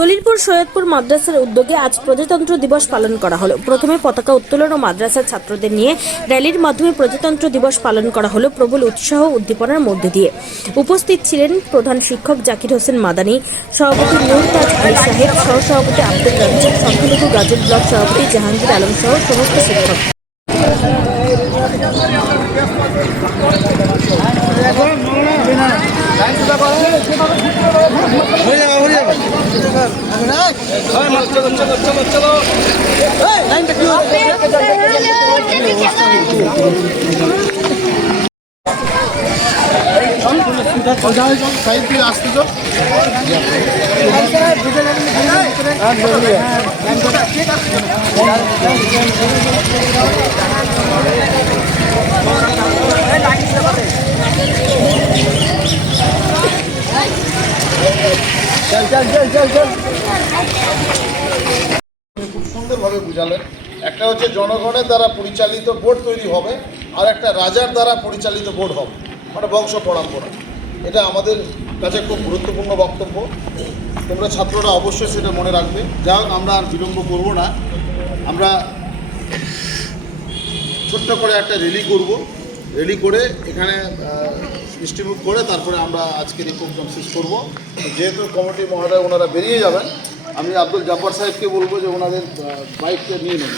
দলিলপুর সৈয়দপুর মাদ্রাসার উদ্যোগে আজ প্রজাতন্ত্র দিবস পালন করা হলো। প্রথমে পতাকা উত্তোলন ও মাদ্রাসার ছাত্রদের নিয়ে র্যালির মাধ্যমে প্রজাতন্ত্র দিবস পালন করা হলো প্রবল উৎসাহ উদ্দীপনার মধ্যে দিয়ে। উপস্থিত ছিলেন প্রধান শিক্ষক জাকির হোসেন মাদানী, সভাপতি নূর তাজ আলী সাহেব, সহসভাপতি আব্দুল রঞ্জিত, সংখ্যালঘু গাজল ব্লক সভাপতি জাহাঙ্গীর আলম সহ সমস্ত শিক্ষক। খুব সুন্দরভাবে বুঝালেন। একটা হচ্ছে জনগণের দ্বারা পরিচালিত বোর্ড তৈরি হবে, আর একটা রাজার দ্বারা পরিচালিত বোর্ড হবে, মানে বংশ পরম্পরা। এটা আমাদের কাছে খুব গুরুত্বপূর্ণ বক্তব্য। তোমরা ছাত্ররা অবশ্যই সেটা মনে রাখবে। যাই হোক, আমরা আর বিলম্ব করব না। আমরা ছোট্ট করে একটা র্যালি করব। র্যালি করে এখানে ডিস্ট্রিবিউট করে তারপরে আমরা আজকের এই প্রোগ্রাম শেষ করব। যেহেতু কমিটি মহোদয় ওনারা বেরিয়ে যাবেন, আমি আব্দুল জব্বার সাহেবকে বলবো যে ওনাদের বাইকটা নিয়ে নেবেন।